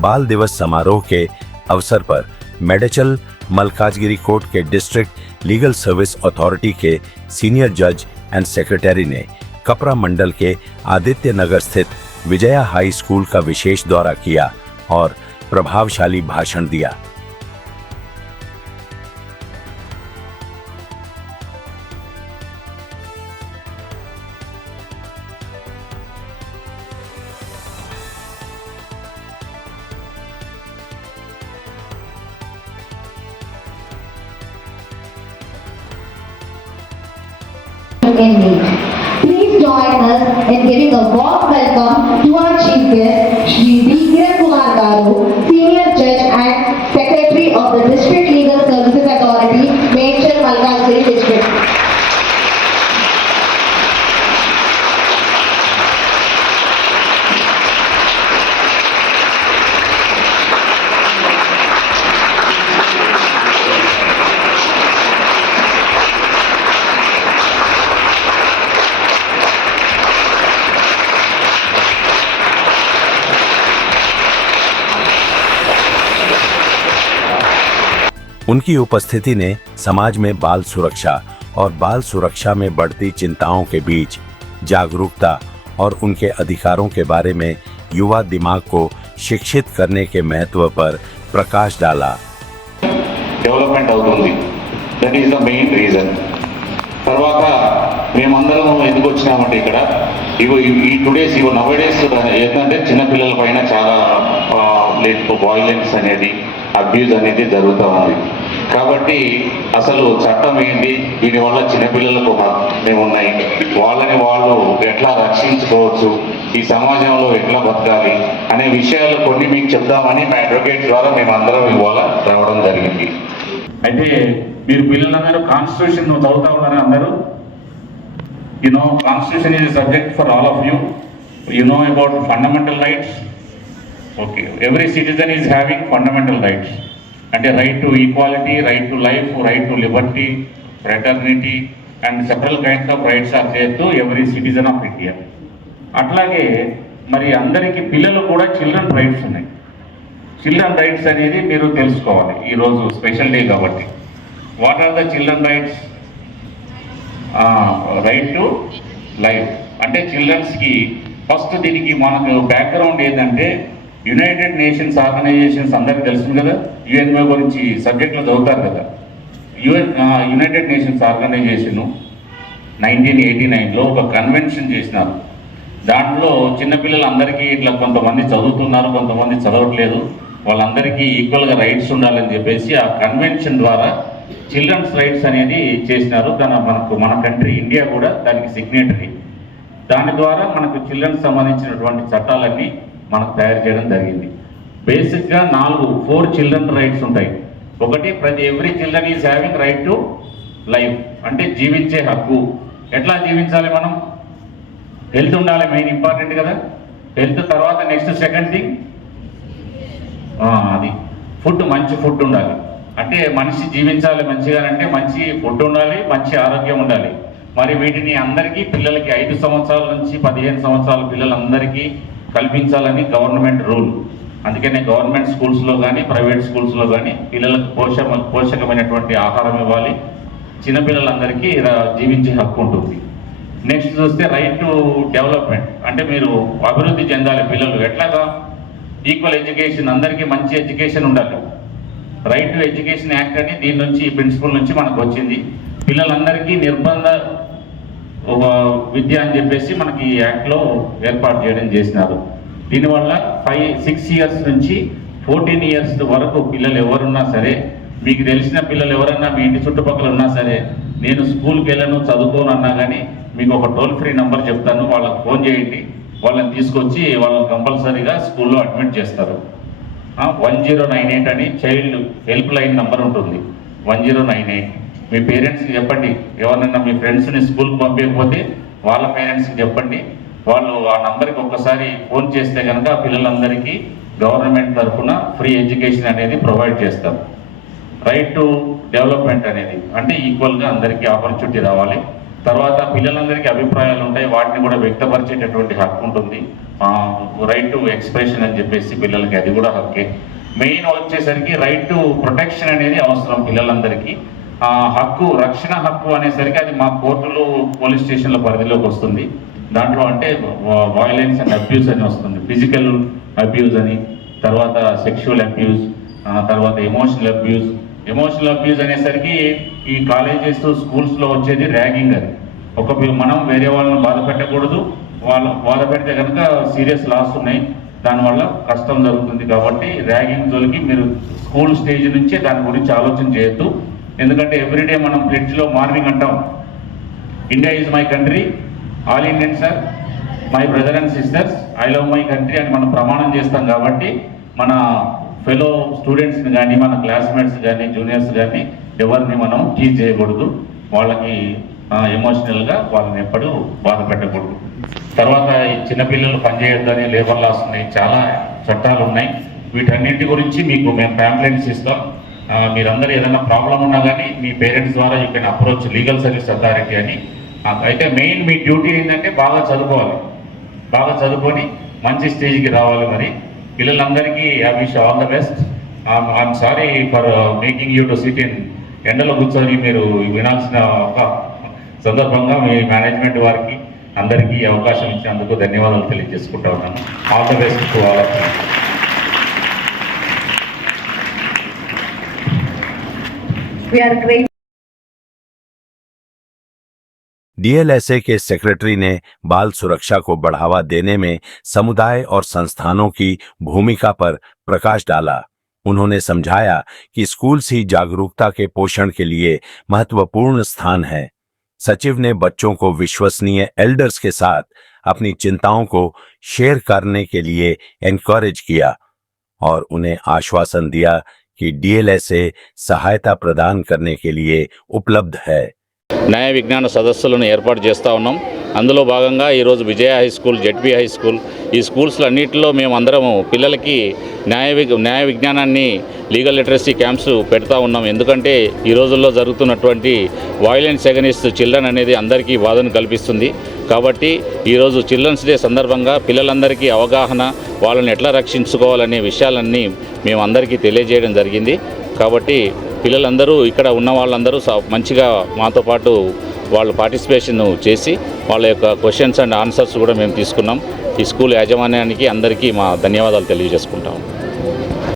बाल दिवस समारोह के अवसर पर मेडचल मलकाजगिरी कोर्ट के डिस्ट्रिक्ट लीगल सर्विस अथॉरिटी के सीनियर जज एंड सेक्रेटरी ने कपरा मंडल के आदित्य नगर स्थित विजया हाई स्कूल का विशेष दौरा किया और प्रभावशाली भाषण दिया। Please join us in giving a warm welcome to our chief guest, Shri B. Kiran Kumar Garu, Senior Judge and Secretary of the District Legal Services Authority, Medchal, Malkajgiri District. उनकी उपस्थिति ने समाज में बाल सुरक्षा और बाल सुरक्षा में बढ़ती चिंताओं के बीच जागरूकता और उनके अधिकारों के बारे में युवा दिमाग को शिक्षित करने के महत्व पर प्रकाश डाला। डेवलपमेंट అవుతుంది that is the main reason. తర్వాత మేమందరం ఎందుకు వచ్చామంటే ఇక్కడ ఈ టుడేస్ నవడేస్ ఏంటంటే చిన్న పిల్లల పైన చాలా వైలెన్స్ అనేది అబ్యూజ్ అనేది జరుగుతూ ఉంది। కాబట్టి అసలు చట్టం ఏంటి, దీనివల్ల చిన్నపిల్లలకు మేము ఉన్నాయి, వాళ్ళని వాళ్ళు ఎట్లా రక్షించుకోవచ్చు, ఈ సమాజంలో ఎట్లా బతకాలి అనే విషయాలు కొన్ని మీకు చెప్దామని మా అడ్వకేట్ ద్వారా మేమందరం ఇవాళ రావడం జరిగింది। అయితే మీరు పిల్లలందరూ కాన్స్టిట్యూషన్ చదువుతా ఉన్నారు అందరూ। Constitution is subject for all of you know about fundamental rights. Okay, every citizen is having fundamental rights, అంటే right to equality, right to life, right to liberty, fraternity and several kinds of rights are there to every citizen of India. అట్లాగే మరి అందరికీ పిల్లలు కూడా children rights ఉన్నాయి। Children rights అనేది మీరు తెలుసుకోవాలి, ఈరోజు స్పెషల్ డే కాబట్టి। What are the children rights? Right to life అంటే చిల్డ్రన్స్కి ఫస్ట్ దీనికి మనకు బ్యాక్గ్రౌండ్ ఏంటంటే యునైటెడ్ నేషన్స్ ఆర్గనైజేషన్స్ అందరికీ తెలుస్తుంది కదా, యుఎన్ఓ గురించి సబ్జెక్ట్లో చదువుతారు కదా। యునైటెడ్ నేషన్స్ ఆర్గనైజేషను 1989లో ఒక కన్వెన్షన్ చేసినారు। దాంట్లో చిన్నపిల్లలందరికీ ఇట్లా కొంతమంది చదువుతున్నారు, కొంతమంది చదవట్లేదు, వాళ్ళందరికీ ఈక్వల్గా రైట్స్ ఉండాలని చెప్పేసి ఆ కన్వెన్షన్ ద్వారా చిల్డ్రన్స్ రైట్స్ అనేది చేసినారు। మన కంట్రీ ఇండియా కూడా దానికి సిగ్నేటరీ। దాని ద్వారా మనకు చిల్డ్రన్స్ సంబంధించినటువంటి చట్టాలన్నీ మనకు తయారు చేయడం జరిగింది। బేసిక్గా 4 చిల్డ్రన్ రైట్స్ ఉంటాయి। ఒకటి, every children is having right to life అంటే జీవించే హక్కు। ఎట్లా జీవించాలి మనం? హెల్త్ ఉండాలి, మెయిన్ ఇంపార్టెంట్ కదా హెల్త్। తర్వాత నెక్స్ట్ సెకండ్ థింగ్ అది ఫుడ్, మంచి ఫుడ్ ఉండాలి। అంటే మనిషి జీవించాలి మంచిగా అంటే మంచి ఫుడ్ ఉండాలి, మంచి ఆరోగ్యం ఉండాలి। మరి వీటిని అందరికీ పిల్లలకి 5 సంవత్సరాల నుంచి 15 సంవత్సరాల పిల్లలందరికీ కల్పించాలని గవర్నమెంట్ రూల్। అందుకనే గవర్నమెంట్ స్కూల్స్లో కానీ ప్రైవేట్ స్కూల్స్లో కానీ పిల్లలకు పోషకమైనటువంటి ఆహారం ఇవ్వాలి, చిన్నపిల్లలందరికీ జీవించే హక్కు ఉంటుంది। నెక్స్ట్ చూస్తే రైట్ టు డెవలప్మెంట్ అంటే మీరు అభివృద్ధి చెందాలి పిల్లలు। ఎట్లాగా? ఈక్వల్ ఎడ్యుకేషన్, అందరికీ మంచి ఎడ్యుకేషన్ ఉండాలి। రైట్ టు ఎడ్యుకేషన్ యాక్ట్ అని దీని నుంచి, ఈ ప్రిన్సిపల్ నుంచి మనకు వచ్చింది। పిల్లలందరికీ నిర్బంధ విద్య అని చెప్పేసి మనకి ఈ యాక్ట్లో ఏర్పాటు చేయడం చేసినారు। దీనివల్ల 6 ఇయర్స్ నుంచి 14 ఇయర్స్ వరకు పిల్లలు ఎవరున్నా సరే, మీకు తెలిసిన పిల్లలు ఎవరన్నా మీ ఇంటి చుట్టుపక్కల ఉన్నా సరే, నేను స్కూల్కి వెళ్ళను చదువుకోను అన్నా కానీ మీకు ఒక టోల్ ఫ్రీ నెంబర్ చెప్తాను, వాళ్ళకి ఫోన్ చేయండి, వాళ్ళని తీసుకొచ్చి వాళ్ళని కంపల్సరీగా స్కూల్లో అడ్మిట్ చేస్తారు। 1098 అని చైల్డ్ హెల్ప్ లైన్ నెంబర్ ఉంటుంది, 1098। మీ పేరెంట్స్కి చెప్పండి, ఎవరన్నా మీ ఫ్రెండ్స్ని స్కూల్కి పంపించకపోతే వాళ్ళ పేరెంట్స్కి చెప్పండి, వాళ్ళు ఆ నంబర్కి ఒక్కసారి ఫోన్ చేస్తే కనుక పిల్లలందరికీ గవర్నమెంట్ తరఫున ఫ్రీ ఎడ్యుకేషన్ అనేది ప్రొవైడ్ చేస్తారు। రైట్ టు డెవలప్మెంట్ అనేది అంటే ఈక్వల్గా అందరికీ ఆపర్చునిటీ రావాలి। తర్వాత పిల్లలందరికీ అభిప్రాయాలు ఉంటాయి, వాటిని కూడా వ్యక్తపరిచేటటువంటి హక్కు ఉంటుంది. రైట్ టు ఎక్స్ప్రెషన్ అని చెప్పేసి పిల్లలకి అది కూడా హక్కే. మెయిన్ వచ్చేసరికి రైట్ టు ప్రొటెక్షన్ అనేది అవసరం పిల్లలందరికీ. హక్కు, రక్షణ హక్కు అనేసరికి అది మా కోర్టులు, పోలీస్ స్టేషన్ల పరిధిలోకి వస్తుంది. దాంట్లో అంటే వయలెన్స్ అండ్ అబ్యూస్ అని వస్తుంది, ఫిజికల్ అబ్యూస్ అని, తర్వాత సెక్షువల్ అబ్యూస్, తర్వాత ఎమోషనల్ అబ్యూస్. ఎమోషనల్ అబ్యూస్ అనేసరికి ఈ కాలేజెస్, స్కూల్స్లో వచ్చేది ర్యాగింగ్. అది మనం వేరే వాళ్ళని బాధ పెట్టకూడదు, వాళ్ళు బాధ పెడితే కనుక సీరియస్ లాస్ ఉన్నాయి, దానివల్ల కష్టం జరుగుతుంది. కాబట్టి ర్యాగింగ్ జోలికి మీరు స్కూల్ స్టేజ్ నుంచే దాని గురించి ఆలోచన చేయొద్దు. ఎందుకంటే ఎవ్రీడే మనం ప్లెడ్జ్లో మార్నింగ్ అంటాం, India is my country, all Indians are my brother and sisters, I love my country అని మనం ప్రమాణం చేస్తాం. కాబట్టి మన ఫెలో స్టూడెంట్స్ని కానీ, మన క్లాస్మేట్స్ కానీ, జూనియర్స్ కానీ ఎవరిని మనం టీచ్ చేయకూడదు, వాళ్ళకి ఎమోషనల్గా వాళ్ళని ఎప్పుడూ బాధ పెట్టకూడదు. తర్వాత ఈ చిన్నపిల్లలు పనిచేయొద్దని లేబర్ లాస్ ఉన్నాయి, చాలా చట్టాలు ఉన్నాయి. వీటన్నింటి గురించి మీకు మేము ప్యాంప్లెట్స్ ఇస్తాం. మీరందరూ ఏదైనా ప్రాబ్లం ఉన్నా కానీ మీ పేరెంట్స్ ద్వారా you can approach legal service authority అని. అయితే మెయిన్ మీ డ్యూటీ ఏంటంటే బాగా చదువుకోవాలి, బాగా చదువుకొని మంచి స్టేజ్కి రావాలి. మరి పిల్లలందరికీ I wish all the best. I'm sorry for making you to SIT in ఎండలో కూర్చొని మీరు వినాల్సిన ఒక సందర్భంగా మీ మేనేజ్మెంట్ వారికి అందరికీ అవకాశం ఇచ్చినందుకు ధన్యవాదాలు తెలియజేసుకుంటా ఉన్నాను. All the best to all of you. We are great. DLSA के सेक्रेटरी ने बाल सुरक्षा को बढ़ावा देने में समुदाय और संस्थानों की भूमिका पर प्रकाश डाला। उन्होंने समझाया कि स्कूल ही जागरूकता के पोषण के लिए महत्वपूर्ण स्थान है। सचिव ने बच्चों को विश्वसनीय एल्डर्स के साथ अपनी चिंताओं को शेयर करने के लिए एनकरेज किया और उन्हें आश्वासन दिया कि डीएलएसए सहायता प्रदान करने के लिए उपलब्ध है। న్యాయ విజ్ఞాన సదస్సులను ఏర్పాటు చేస్తూ ఉన్నాం. అందులో భాగంగా ఈరోజు Vijaya high school, ZP high school, ఈ స్కూల్స్లో అన్నింటిలో మేము అందరము పిల్లలకి న్యాయ విజ్ఞానాన్ని, లీగల్ లిటరసీ క్యాంప్స్ పెడతా ఉన్నాం. ఎందుకంటే ఈ రోజుల్లో జరుగుతున్నటువంటి వయలెన్స్ అగెనిస్ట్ చిల్డ్రన్ అనేది అందరికీ బాధను కల్పిస్తుంది. కాబట్టి ఈరోజు చిల్డ్రన్స్ డే సందర్భంగా పిల్లలందరికీ అవగాహన, వాళ్ళని ఎట్లా రక్షించుకోవాలనే విషయాలన్నీ మేము అందరికీ తెలియజేయడం జరిగింది. కాబట్టి పిల్లలందరూ, ఇక్కడ ఉన్న వాళ్ళందరూ మంచిగా మాతో పాటు వాళ్ళు పార్టిసిపేషన్ చేసి వాళ్ళ యొక్క క్వశ్చన్స్ అండ్ ఆన్సర్స్ కూడా మేము తీసుకున్నాం. ఈ స్కూల్ యాజమాన్యానికి అందరికీ మా ధన్యవాదాలు తెలియజేసుకుంటాం.